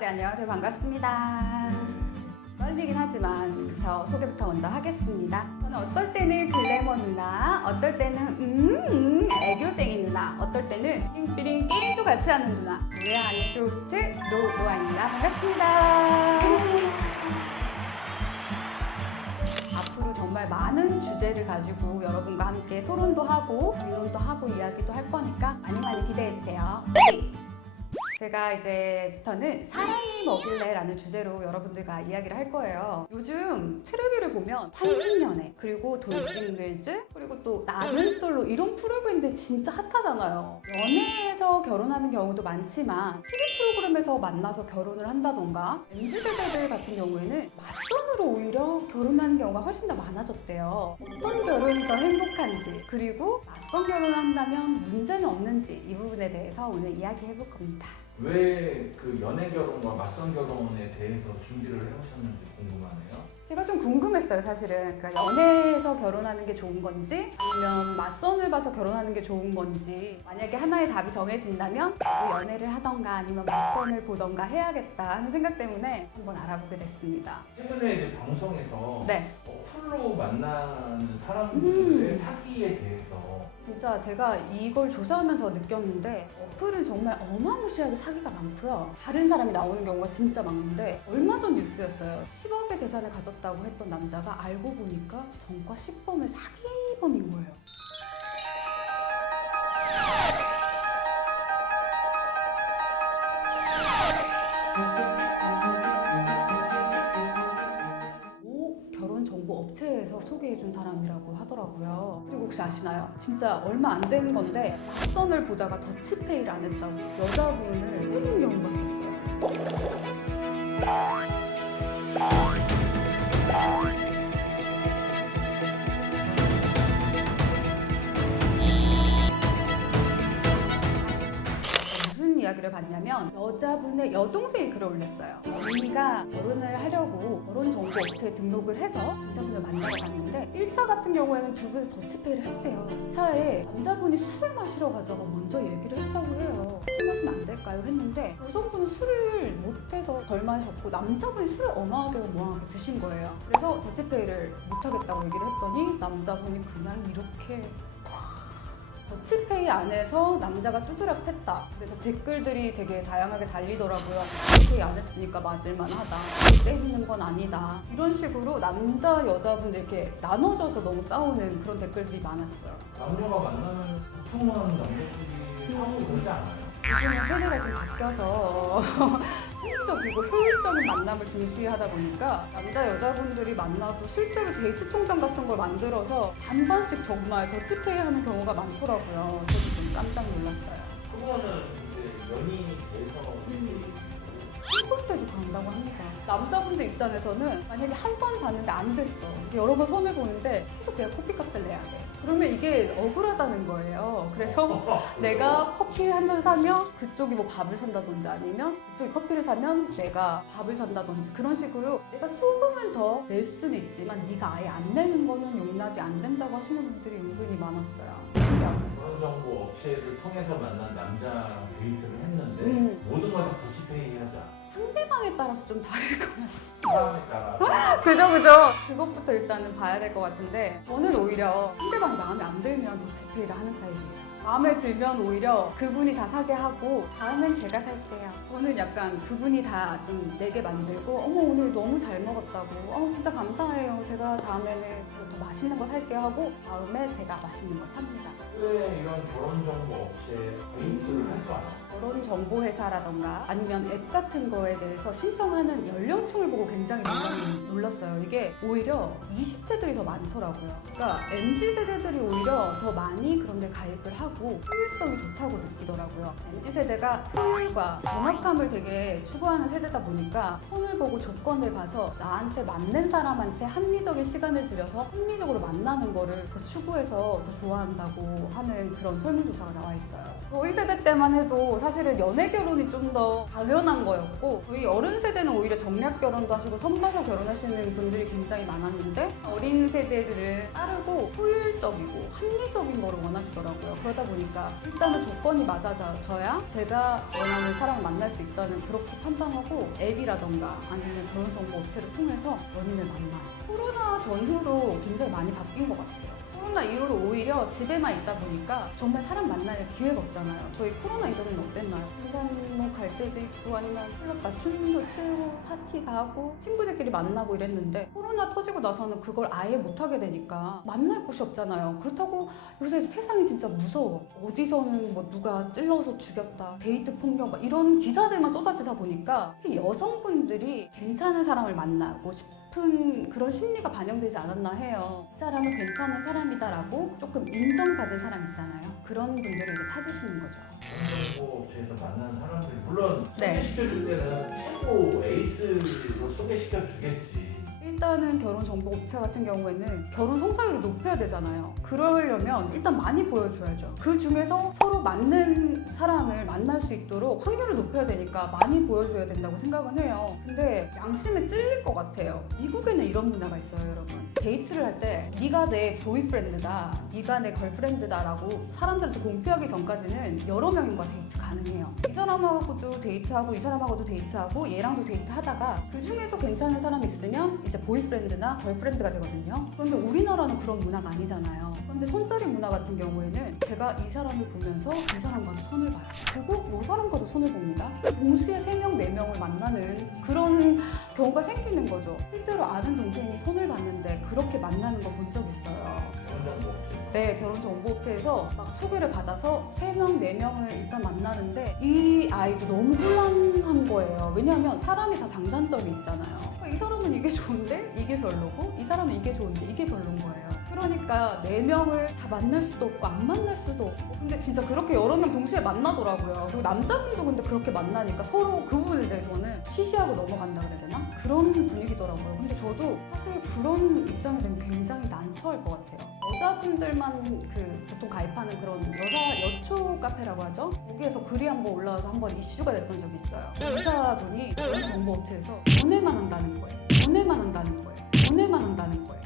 네, 안녕하세요. 반갑습니다. 떨리긴 하지만 저 소개부터 먼저 하겠습니다. 저는 어떨 때는 글래머 누나, 어떨 때는 애교쟁이 누나, 어떨 때는 삥삐링 게임도 같이 하는 누나, 노래하는 쇼호스트 노노아입니다. 반갑습니다. 앞으로 정말 많은 주제를 가지고 여러분과 함께 토론도 하고 의논도 하고 이야기도 할 거니까 많이 많이 기대해주세요. 제가 이제부터는 사나이 먹일래 라는 주제로 여러분들과 이야기를 할 거예요. 요즘 트레비를 보면 환승연애, 그리고 돌싱글즈, 그리고 또 나는 솔로 이런 프로그램들 진짜 핫하잖아요. 연애에서 결혼하는 경우도 많지만 TV 프로그램에서 만나서 결혼을 한다던가 MZ세대들 같은 경우에는 맞선으로 오히려 결혼하는 경우가 훨씬 더 많아졌대요. 어떤 결혼이 더 행복한지, 그리고 맞선 결혼을 한다면 문제는 없는지 이 부분에 대해서 오늘 이야기해 볼 겁니다. 왜 그 연애 결혼과 맞선 결혼에 대해서 준비를 해오셨는지 궁금하네요. 제가 좀 궁금했어요, 사실은. 그러니까 연애해서 결혼하는 게 좋은 건지 아니면 맞선을 봐서 결혼하는 게 좋은 건지, 만약에 하나의 답이 정해진다면 그 연애를 하던가 아니면 맞선을 보던가 해야겠다 하는 생각 때문에 한번 알아보게 됐습니다. 최근에 이제 방송에서 네. 어플로 만나는 사람들의 사기에 대해서 진짜 제가 이걸 조사하면서 느꼈는데 어플은 정말 어마무시하게 사기가 많고요. 다른 사람이 나오는 경우가 진짜 많은데, 얼마 전 뉴스였어요. 10억의 재산을 가졌다고 했던 남자가 알고 보니까 전과 10범의 사기범인 거예요. 결혼 정보 업체에서 소개해준 사람이라고 하더라고요. 그리고 혹시 아시나요? 진짜 얼마 안 된 건데 맞선을 보다가 더치페이를 안 했다고 여자분을 때린 경우가 있었어요. 무슨 이야기를 봤냐면, 여자분의 여동생이 글을 올렸어요. 언니가 결혼을 하려고 결혼정보업체에 등록을 해서 남자분을 만나러 갔는데 1차 같은 경우에는 두 분이 더치페이를 했대요. 2차에 남자분이 술을 마시러 가자고 먼저 얘기를 했다고 해요. 술 마시면 안 될까요? 했는데 여성분은 술을 못해서 덜 마셨고 남자분이 술을 어마하게 드신 거예요. 그래서 더치페이를 못하겠다고 얘기를 했더니 남자분이 그냥 이렇게 더치페이 안에서 남자가 두드려 팼다. 그래서 댓글들이 되게 다양하게 달리더라고요. 더치페이 안 했으니까 맞을만하다. 때리는 건 아니다. 이런 식으로 남자, 여자분들 이렇게 나눠져서 너무 싸우는 그런 댓글들이 많았어요. 남녀가 만나면 보통은 남자들이 싸우고 그러지 않아요? 요즘은 세대가 좀 바뀌어서 효율적이고 효율적인 만남을 중시하다 보니까 남자 여자분들이 만나도 실제로 데이트 통장 같은 걸 만들어서 반반씩 정말 더치페이 하는 경우가 많더라고요. 저도 좀 깜짝 놀랐어요. 그거는 이제 연인이 돼서 볼 때도 간다고 합니다. 남자분들 입장에서는 만약에 한 번 봤는데 안 됐어. 여러 번 손을 보는데 계속 내가 커피값을 내야 돼. 그러면 이게 억울하다는 거예요. 그래서 내가 커피 한 잔 사면 그쪽이 뭐 밥을 산다든지, 아니면 그쪽이 커피를 사면 내가 밥을 산다든지, 그런 식으로 내가 조금은 더 낼 수는 있지만 네가 아예 안 내는 거는 용납이 안 된다고 하시는 분들이 은근히 많았어요. 그런 정보 업체를 통해서 만난 남자랑 데이트를 했는데 모든 걸 다 더치페이 하자. 상대방에 따라서 좀 다를 것 같아요. 사람에 따라 그죠. 그것부터 일단은 봐야 될 것 같은데, 저는 오히려 상대방이 마음에 안 들면 더치페이를 하는 타입이에요. 마음에 들면 오히려 그분이 다 사게 하고 다음엔 제가 살게요. 저는 약간 그분이 다 좀 내게 만들고, 어머 오늘 너무 잘 먹었다고, 진짜 감사해요, 제가 다음에는 더 맛있는 거 살게요 하고 다음에 제가 맛있는 걸 삽니다. 왜 이런 결혼 정보 업체에 데이트를 할까요? 결혼정보회사라던가 아니면 앱 같은 거에 대해서 신청하는 연령층을 보고 굉장히 놀랐어요. 이게 오히려 20대들이 더 많더라고요. 그러니까 MZ세대들이 오히려 더 많이 그런 데 가입을 하고 효율성이 좋다고 느끼더라고요. MZ세대가 효율과 정확함을 되게 추구하는 세대다 보니까 손을 보고 조건을 봐서 나한테 맞는 사람한테 합리적인 시간을 들여서 합리적으로 만나는 거를 더 추구해서 더 좋아한다고 하는 그런 설문조사가 나와 있어요. 저희 세대 때만 해도 사실은 연애 결혼이 좀 더 당연한 거였고, 저희 어른 세대는 오히려 정략 결혼도 하시고 선봐서 결혼하시는 분들이 굉장히 많았는데, 어린 세대들을 따르고 효율적이고 합리적인 거를 원하시더라고요. 그러다 보니까 일단은 조건이 맞아져야 제가 원하는 사람을 만날 수 있다는 그렇게 판단하고 앱이라던가 아니면 결혼정보 업체를 통해서 연인을 만나요. 코로나 전후로 굉장히 많이 바뀐 것 같아요. 코로나 이후로 오히려 집에만 있다 보니까 정말 사람 만날 기회가 없잖아요. 저희 코로나 이전에는 어땠나요? 등산 갈 때도 있고 아니면 클럽 가 춤도 추고 파티 가고 친구들끼리 만나고 이랬는데, 코로나 터지고 나서는 그걸 아예 못하게 되니까 만날 곳이 없잖아요. 그렇다고 요새 세상이 진짜 무서워. 어디서는 뭐 누가 찔러서 죽였다, 데이트 폭력 막 이런 기사들만 쏟아지다 보니까 특히 여성분들이 괜찮은 사람을 만나고 싶은 그런 심리가 반영되지 않았나 해요. 이 사람은 괜찮은 사람이다라고 조금 인정받은 사람 있잖아요. 그런 분들을 이제 찾으시는 거죠. 결혼정보 업체에서 만난 사람들이 물론 네. 소개시켜줄 때는 최고 에이스로 소개시켜주겠지. 일단은 결혼정보업체 같은 경우에는 결혼 성사율을 높여야 되잖아요. 그러려면 일단 많이 보여줘야죠. 그 중에서 서로 맞는 사람을 만날 수 있도록 확률을 높여야 되니까 많이 보여줘야 된다고 생각은 해요. 근데 양심에 찔릴 것 같아요. 미국에는 이런 문화가 있어요, 여러분. 데이트를 할 때 네가 내 보이프렌드다, 네가 내 걸프렌드다라고 사람들한테 공표하기 전까지는 여러 명과 데이트 가능해요. 이 사람하고도 데이트하고 이 사람하고도 데이트하고 얘랑도 데이트하다가 그 중에서 괜찮은 사람이 있으면 이제 보이프렌드나 걸프렌드가 되거든요. 그런데 우리나라는 그런 문화가 아니잖아요. 그런데 손자리 문화 같은 경우에는 제가 이 사람을 보면서 이 사람과도 손을 봐요. 그리고 이 사람과도 손을 봅니다. 동시에 3명, 4명을 만나는 그런 경우가 생기는 거죠. 실제로 아는 동생이 손을 봤는데 그렇게 만나는 거 본 적 있어요. 결혼정보 업체. 네, 결혼정보업체에서 막 소개를 받아서 3명, 4명을 일단 만나는데 이 아이도 너무 혼란한 거예요. 왜냐하면 사람이 다 장단점이 있잖아요. 이 사람은 이게 좋은데 이게 별로고, 이 사람은 이게 좋은데 이게 별로인 거예요. 그러니까 4명을 다 만날 수도 없고 안 만날 수도 없고, 근데 진짜 그렇게 여러 명 동시에 만나더라고요. 그리고 남자분도 근데 그렇게 만나니까 서로 그 부분에 대해서는 시시하고 넘어간다 그래야 되나? 그런 분위기더라고요. 근데 저도 사실 그런 입장이 되면 굉장히 난처할 것 같아요. 여자분들만 보통 가입하는 그런 여초 카페라고 하죠. 거기에서 글이 한번 올라와서 한번 이슈가 됐던 적이 있어요. 의사분이 그런 정보업체에서 연애만 한다는 거예요. 연애만 한다는 거예요. 연애만 한다는 거예요.